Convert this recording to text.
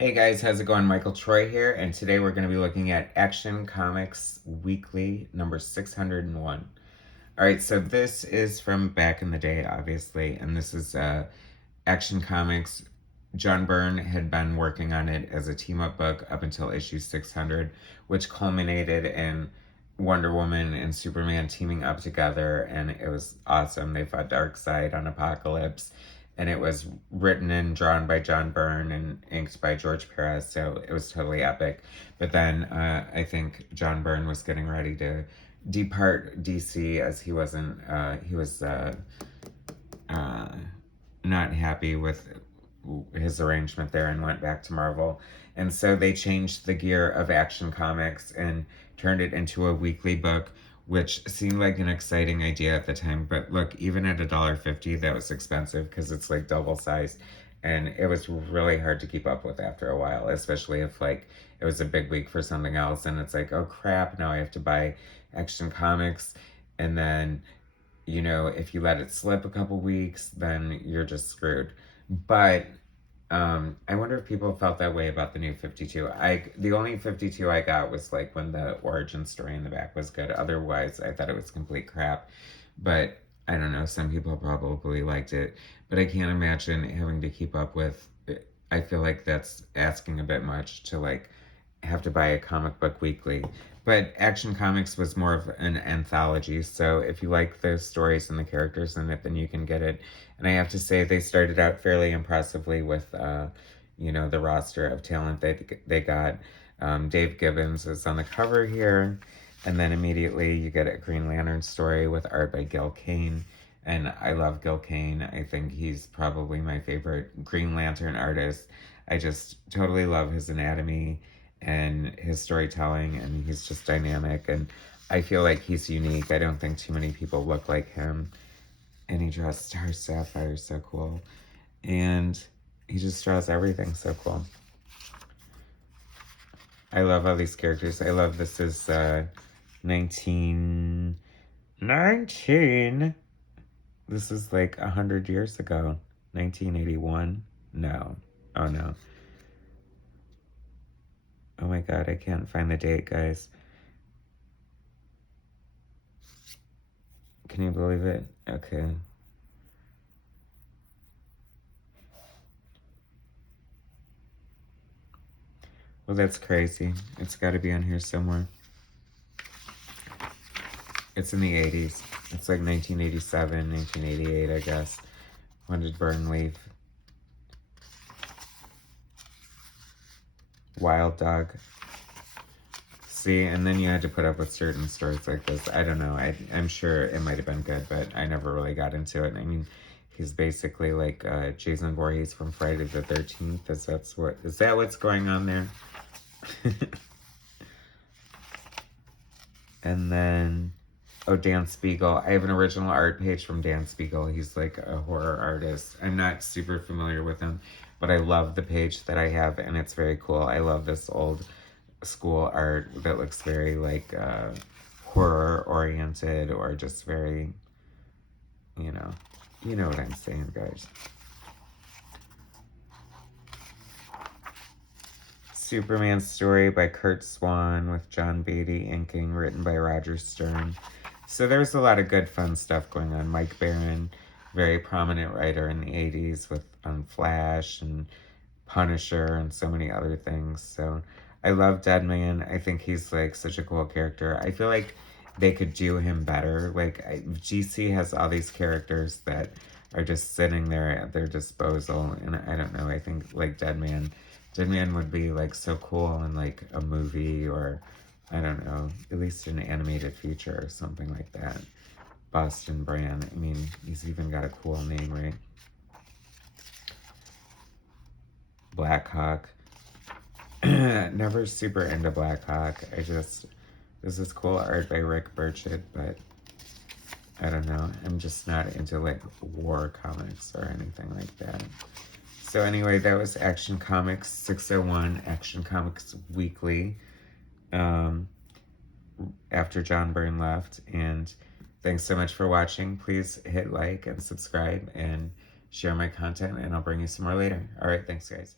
Hey guys, how's it going? Michael Troy here, and today we're going to be looking at Action Comics Weekly number 601. All right, so this is from back in the day, obviously, and this is Action Comics. John Byrne had been working on it as a team up book up until issue 600, which culminated in Wonder Woman and Superman teaming up together, and it was awesome. They fought Darkseid on Apocalypse, and it was written and drawn by John Byrne and inked by George Perez, so it was totally epic. But then I think John Byrne was getting ready to depart DC as he wasn't, he was not happy with his arrangement there and went back to Marvel. And so they changed the gear of Action Comics and turned it into a weekly book, which seemed like an exciting idea at the time. But look, even at $1.50, that was expensive because it's like double sized. And it was really hard to keep up with after a while, especially if like it was a big week for something else and it's like, oh crap, now I have to buy Action Comics. And then, you know, if you let it slip a couple weeks, then you're just screwed. But I wonder if people felt that way about the new 52. The only 52 I got was like when the origin story in the back was good. Otherwise, I thought it was complete crap. But I don't know, some people probably liked it. But I can't imagine having to keep up with it. I feel like that's asking a bit much to like have to buy a comic book weekly. But Action Comics was more of an anthology, so if you like the stories and the characters in it, then you can get it. And I have to say, they started out fairly impressively with, you know, the roster of talent they got. Dave Gibbons is on the cover here, and then immediately you get a Green Lantern story with art by Gil Kane. And I love Gil Kane. I think he's probably my favorite Green Lantern artist. I just totally love his anatomy and his storytelling, and he's just dynamic, and I feel like he's unique. I don't think too many people look like him, and he draws Star Sapphire so cool, and he just draws everything so cool. I love all these characters. I love this is 1919. This is like 100 years ago. 1981. No. Oh no. Oh my god, I can't find the date, guys. Can you believe it? Okay. Well, that's crazy. It's got to be on here somewhere. It's in the 80s. It's like 1987, 1988, I guess. When did Byrne leave? Wild Dog. See, and then you had to put up with certain stories like this. I don't know. I'm sure it might have been good, but I never really got into it. I mean, he's basically like Jason Voorhees from Friday the 13th. Is that what's going on there? And then, oh, Dan Spiegel. I have an original art page from Dan Spiegel. He's like a horror artist. I'm not super familiar with him, but I love the page that I have, and it's very cool. I love this old school art that looks very like horror oriented, or just very, you know what I'm saying, guys. Superman story by Kurt Swan with John Beatty inking, written by Roger Stern. So there's a lot of good fun stuff going on. Mike Byrne, very prominent writer in the 80s with Flash and Punisher and so many other things. So I love Deadman. I think he's like such a cool character. I feel like they could do him better. Like GC has all these characters that are just sitting there at their disposal, and I don't know. I think like Deadman would be like so cool in like a movie, or I don't know, at least an animated feature or something like that. Boston Brand. I mean, he's even got a cool name, right? Blackhawk. Never super into Blackhawk. This is cool art by Rick Burchett, but I don't know. I'm just not into like war comics or anything like that. So anyway, that was Action Comics 601, Action Comics Weekly, after John Byrne left. And thanks so much for watching. Please hit like and subscribe and share my content, and I'll bring you some more later. All right, thanks, guys.